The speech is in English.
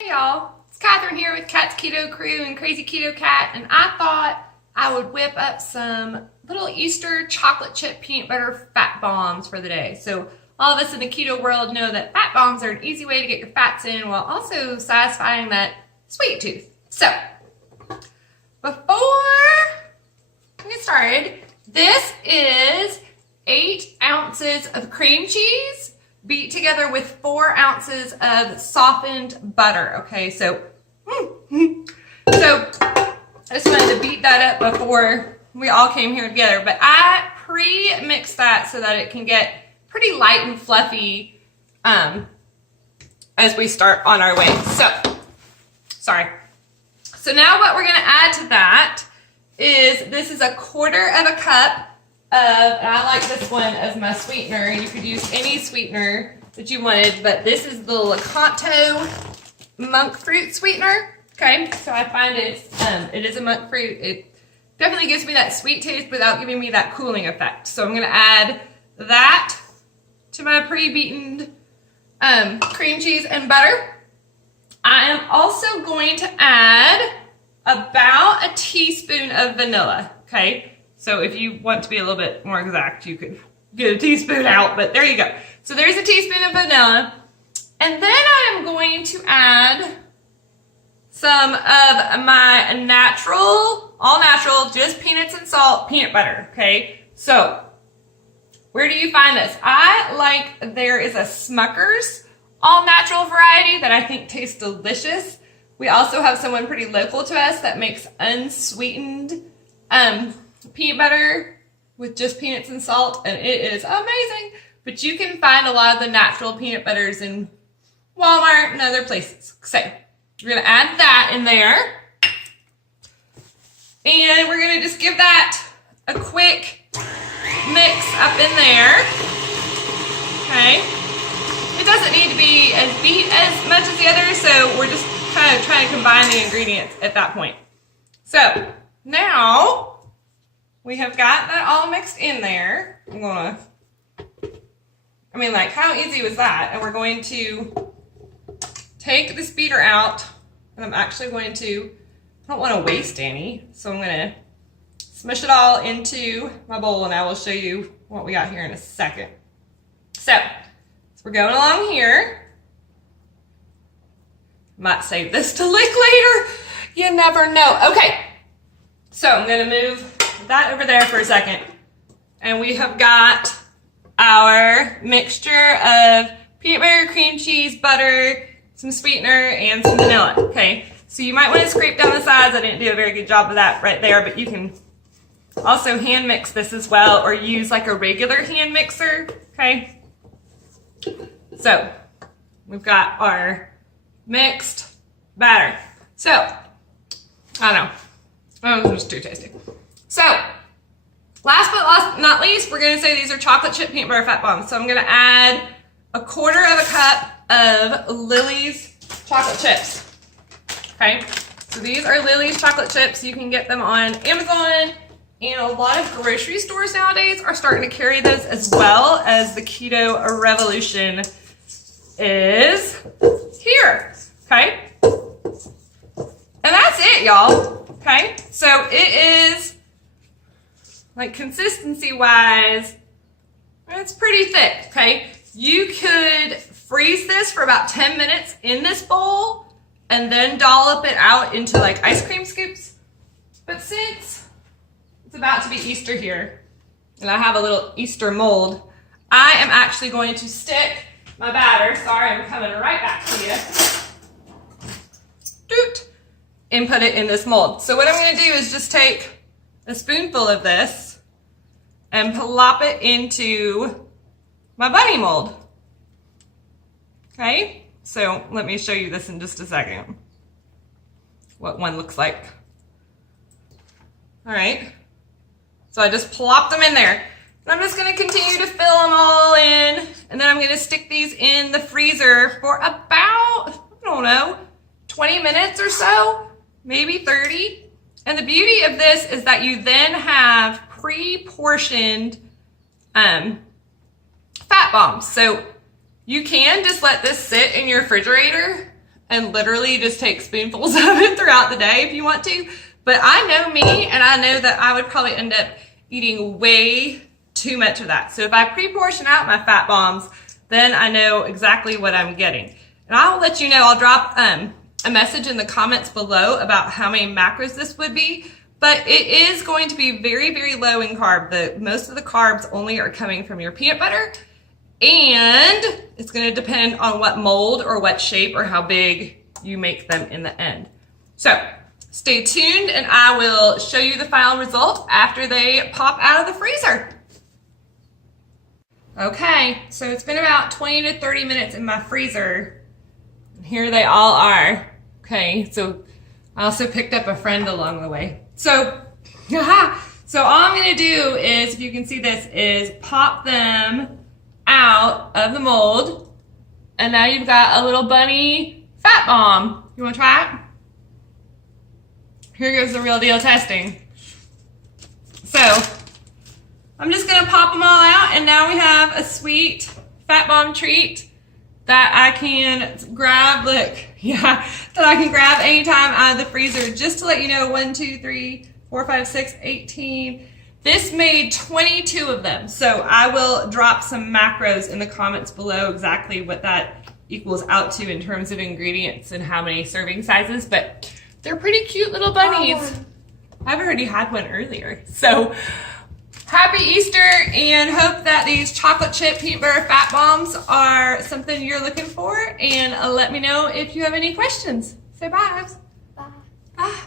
Hey y'all, it's Catherine here with Cat's Keto Crew and Crazy Keto Cat, and I thought I would whip up some little Easter chocolate chip peanut butter fat bombs for the day. So all of us in the keto world know that fat bombs are an easy way to get your fats in while also satisfying that sweet tooth. So before we get started, this is 8 ounces of cream cheese beat together with 4 ounces of softened butter. Okay, so I just wanted to beat that up before we all came here together, but I pre-mixed that so that it can get pretty light and fluffy as we start on our way. So now what we're gonna add to that is, this is 1/4 cup of, and I like this one as my sweetener. You could use any sweetener that you wanted, but this is the Keto monk fruit sweetener. Okay, so I find it is a monk fruit. It definitely gives me that sweet taste without giving me that cooling effect. So I'm gonna add that to my pre-beaten cream cheese and butter. I am also going to add about a teaspoon of vanilla. Okay, so if you want to be a little bit more exact, you could get a teaspoon out, but there you go. So there's a teaspoon of vanilla. And then I am going to add some of my natural, all natural, just peanuts and salt peanut butter, okay? So where do you find this? There is a Smucker's all natural variety that I think tastes delicious. We also have someone pretty local to us that makes unsweetened peanut butter with just peanuts and salt, and it is amazing. But you can find a lot of the natural peanut butters in Walmart and other places. So we're gonna add that in there, and we're gonna just give that a quick mix up in there. Okay, it doesn't need to be as beat as much as the others, so we're just kind of trying to combine the ingredients at that point. So now we have got that all mixed in there. How easy was that? And we're going to take this beater out, and I'm actually going to, I don't want to waste any, so I'm going to smush it all into my bowl, and I will show you what we got here in a second. So we're going along here. Might save this to lick later. You never know. Okay, so I'm going to move that over there for a second, and we have got our mixture of peanut butter, cream cheese, butter, some sweetener, and some vanilla. Okay, so you might want to scrape down the sides. I didn't do a very good job of that right there, but you can also hand mix this as well, or use like a regular hand mixer. Okay, so we've got our mixed batter. So I don't know, it's just too tasty. So last but not least, we're gonna say these are chocolate chip peanut butter fat bombs. So I'm gonna add 1/4 cup of Lily's chocolate chips. Okay, so these are Lily's chocolate chips. You can get them on Amazon, and a lot of grocery stores nowadays are starting to carry those, as well as the Keto Revolution is here. Okay, and that's it, y'all. Okay, so it is, like, consistency wise, it's pretty thick. Okay, you could freeze this for about 10 minutes in this bowl and then dollop it out into like ice cream scoops. But since it's about to be Easter here, and I have a little Easter mold, I am actually going to stick my batter, sorry, I'm coming right back to you, and put it in this mold. So what I'm gonna do is just take a spoonful of this and plop it into my bunny mold. Okay, so let me show you this in just a second, what one looks like. All right, so I just plop them in there. And I'm just gonna continue to fill them all in, and then I'm gonna stick these in the freezer for about, I don't know, 20 minutes or so, maybe 30. And the beauty of this is that you then have pre-portioned fat bombs. So you can just let this sit in your refrigerator and literally just take spoonfuls of it throughout the day if you want to. But I know me, and I know that I would probably end up eating way too much of that. So if I pre-portion out my fat bombs, then I know exactly what I'm getting. And I'll let you know, I'll drop a message in the comments below about how many macros this would be. But it is going to be very, very low in carb. Most of the carbs only are coming from your peanut butter. And it's going to depend on what mold or what shape or how big you make them in the end. So stay tuned and I will show you the final result after they pop out of the freezer. Okay, so it's been about 20 to 30 minutes in my freezer. Here they all are. Okay, so I also picked up a friend along the way. So all I'm gonna do is, if you can see this, is pop them out of the mold. And now you've got a little bunny fat bomb. You wanna try it? Here goes the real deal testing. So I'm just gonna pop them all out, and now we have a sweet fat bomb treat that I can grab, that I can grab anytime out of the freezer. Just to let you know, 1, 2, 3, 4, 5, 6, 18. This made 22 of them. So I will drop some macros in the comments below exactly what that equals out to in terms of ingredients and how many serving sizes, but they're pretty cute little bunnies. I've already had one earlier. So happy Easter, and hope that these chocolate chip peanut butter fat bombs are something you're looking for, and let me know if you have any questions. Say bye. Bye. Bye.